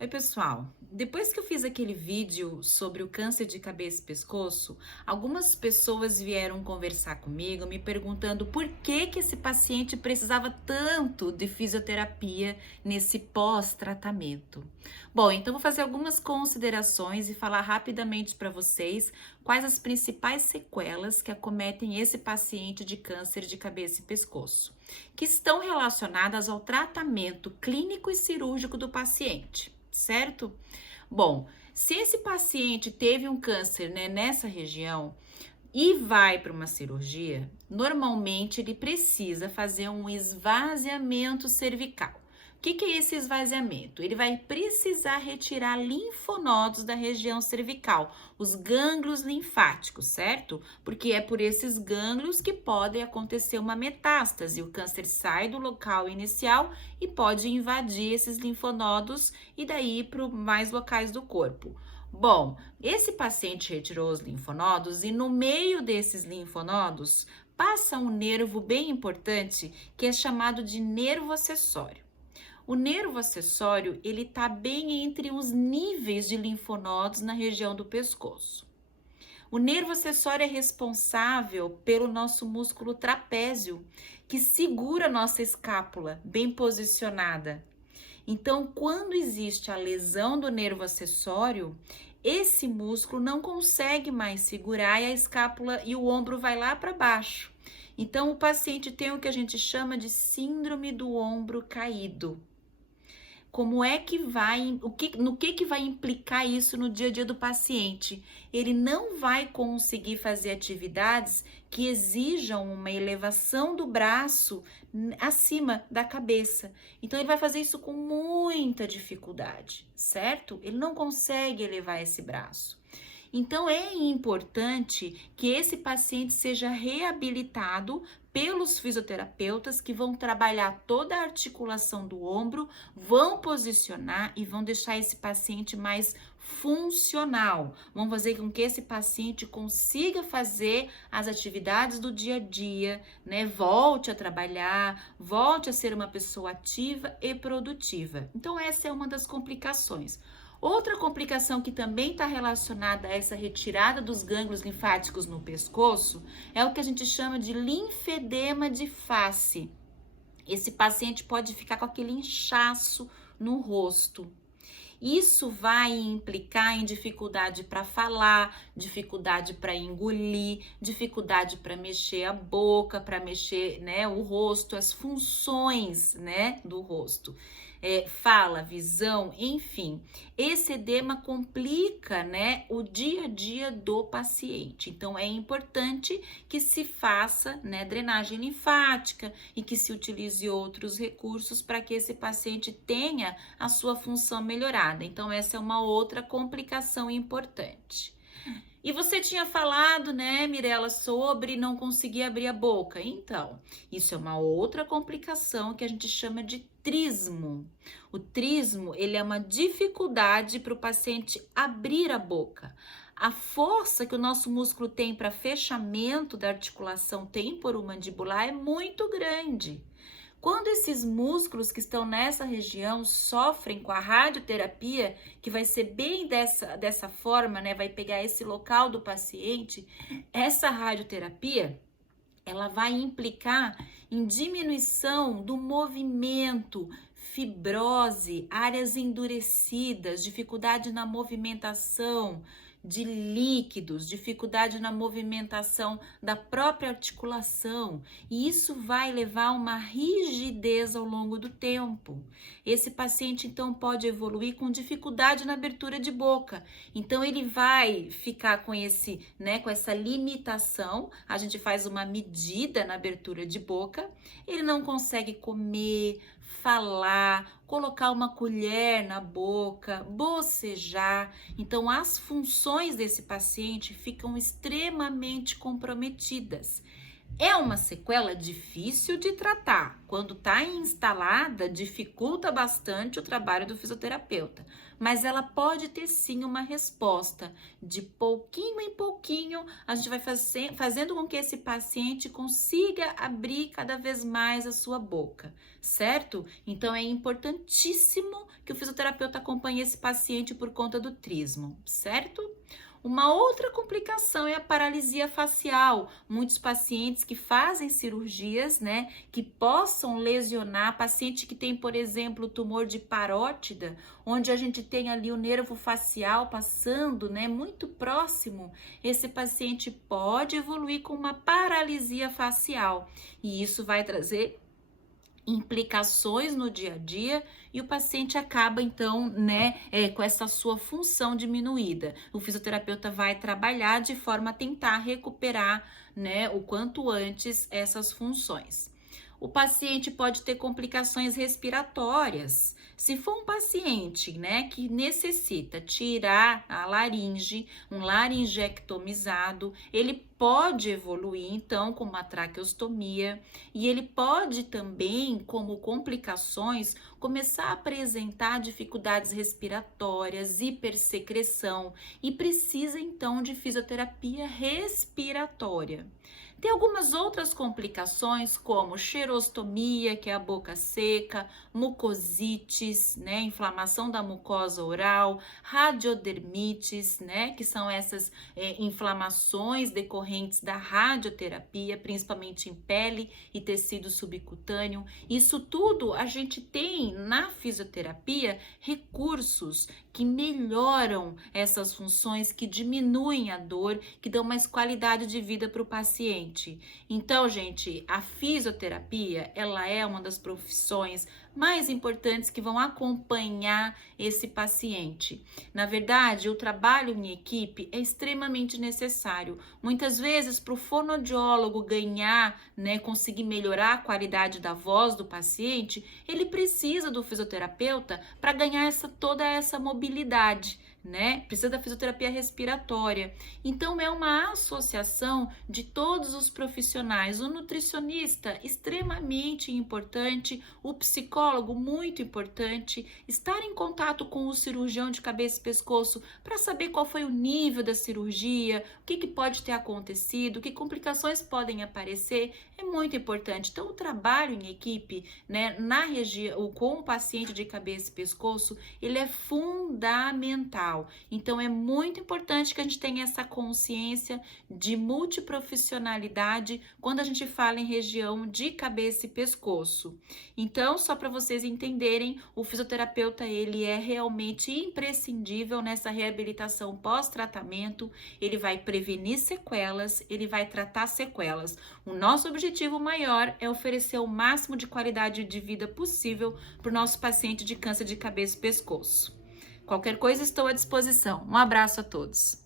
Oi, pessoal. Depois que eu fiz aquele vídeo sobre o câncer de cabeça e pescoço, algumas pessoas vieram conversar comigo me perguntando por que esse paciente precisava tanto de fisioterapia nesse pós-tratamento. Bom, então vou fazer algumas considerações e falar rapidamente para vocês quais as principais sequelas que acometem esse paciente de câncer de cabeça e pescoço, que estão relacionadas ao tratamento clínico e cirúrgico do paciente. Certo? Bom, se esse paciente teve um câncer, né, nessa região e vai para uma cirurgia, normalmente ele precisa fazer um esvaziamento cervical. O que é esse esvaziamento? Ele vai precisar retirar linfonodos da região cervical, os gânglios linfáticos, certo? Porque é por esses gânglios que pode acontecer uma metástase. O câncer sai do local inicial e pode invadir esses linfonodos e daí para mais locais do corpo. Bom, esse paciente retirou os linfonodos e no meio desses linfonodos passa um nervo bem importante que é chamado de nervo acessório. O nervo acessório, ele está bem entre os níveis de linfonodos na região do pescoço. O nervo acessório é responsável pelo nosso músculo trapézio, que segura a nossa escápula bem posicionada. Então, quando existe a lesão do nervo acessório, esse músculo não consegue mais segurar e a escápula e o ombro vai lá para baixo. Então, o paciente tem o que a gente chama de síndrome do ombro caído. Como é que vai, no que vai implicar isso no dia a dia do paciente? Ele não vai conseguir fazer atividades que exijam uma elevação do braço acima da cabeça. Então, ele vai fazer isso com muita dificuldade, certo? Ele não consegue elevar esse braço. Então, é importante que esse paciente seja reabilitado pelos fisioterapeutas que vão trabalhar toda a articulação do ombro, vão posicionar e vão deixar esse paciente mais funcional. Vão fazer com que esse paciente consiga fazer as atividades do dia a dia, né? Volte a trabalhar, volte a ser uma pessoa ativa e produtiva. Então, essa é uma das complicações. Outra complicação que também está relacionada a essa retirada dos gânglios linfáticos no pescoço é o que a gente chama de linfedema de face. Esse paciente pode ficar com aquele inchaço no rosto. Isso vai implicar em dificuldade para falar, dificuldade para engolir, dificuldade para mexer a boca, para mexer, né, o rosto, as funções, né, do rosto. Fala, visão, enfim. Esse edema complica, né, o dia a dia do paciente. Então, é importante que se faça, né, drenagem linfática e que se utilize outros recursos para que esse paciente tenha a sua função melhorada. Então, essa é uma outra complicação importante. E você tinha falado, né, Mirela, sobre não conseguir abrir a boca. Então, isso é uma outra complicação que a gente chama de trismo. O trismo, ele é uma dificuldade para o paciente abrir a boca. A força que o nosso músculo tem para fechamento da articulação temporomandibular é muito grande. Quando esses músculos que estão nessa região sofrem com a radioterapia, que vai ser bem dessa forma, né? Vai pegar esse local do paciente, essa radioterapia, ela vai implicar em diminuição do movimento, fibrose, áreas endurecidas, dificuldade na movimentação de líquidos, dificuldade na movimentação da própria articulação, e isso vai levar a uma rigidez ao longo do tempo. Esse paciente então pode evoluir com dificuldade na abertura de boca. Então ele vai ficar com com essa limitação. A gente faz uma medida na abertura de boca, ele não consegue comer, falar, colocar uma colher na boca, bocejar. Então, as funções desse paciente ficam extremamente comprometidas. É uma sequela difícil de tratar. Quando está instalada, dificulta bastante o trabalho do fisioterapeuta. Mas ela pode ter sim uma resposta. De pouquinho em pouquinho, a gente vai fazendo com que esse paciente consiga abrir cada vez mais a sua boca, certo? Então é importantíssimo que o fisioterapeuta fisioterapeuta acompanha esse paciente por conta do trismo, certo? Uma outra complicação é a paralisia facial. Muitos pacientes que fazem cirurgias, né, que possam lesionar, paciente que tem, por exemplo, tumor de parótida, onde a gente tem ali o nervo facial passando, né, muito próximo, esse paciente pode evoluir com uma paralisia facial. E isso vai trazer implicações no dia a dia e o paciente acaba então, né, com essa sua função diminuída. O fisioterapeuta vai trabalhar de forma a tentar recuperar, né, o quanto antes essas funções. O paciente pode ter complicações respiratórias. Se for um paciente, né, que necessita tirar a laringe, um laringectomizado, ele pode evoluir então com uma traqueostomia e ele pode também, como complicações, começar a apresentar dificuldades respiratórias, hipersecreção e precisa então de fisioterapia respiratória. Tem algumas outras complicações, como xerostomia, que é a boca seca, mucosites, né, inflamação da mucosa oral, radiodermites, né, que são essas inflamações decorrentes da radioterapia, principalmente em pele e tecido subcutâneo. Isso tudo a gente tem na fisioterapia recursos que melhoram essas funções, que diminuem a dor, que dão mais qualidade de vida para o paciente. Então, gente, a fisioterapia, ela é uma das profissões mais importantes que vão acompanhar esse paciente. Na verdade, o trabalho em equipe é extremamente necessário. Muitas vezes, para o fonoaudiólogo ganhar, né, conseguir melhorar a qualidade da voz do paciente, ele precisa do fisioterapeuta para ganhar toda essa mobilidade, né? Precisa da fisioterapia respiratória. Então, é uma associação de todos os profissionais. O nutricionista, extremamente importante, o psicólogo, muito importante, estar em contato com o cirurgião de cabeça e pescoço para saber qual foi o nível da cirurgia, o que pode ter acontecido, que complicações podem aparecer, é muito importante. Então, o trabalho em equipe, né, na região, com o paciente de cabeça e pescoço, ele é fundamental. Então, é muito importante que a gente tenha essa consciência de multiprofissionalidade quando a gente fala em região de cabeça e pescoço. Então, só para vocês entenderem, o fisioterapeuta, ele é realmente imprescindível nessa reabilitação pós-tratamento. Ele vai prevenir sequelas, ele vai tratar sequelas. O nosso objetivo maior é oferecer o máximo de qualidade de vida possível para o nosso paciente de câncer de cabeça e pescoço. Qualquer coisa, estou à disposição. Um abraço a todos.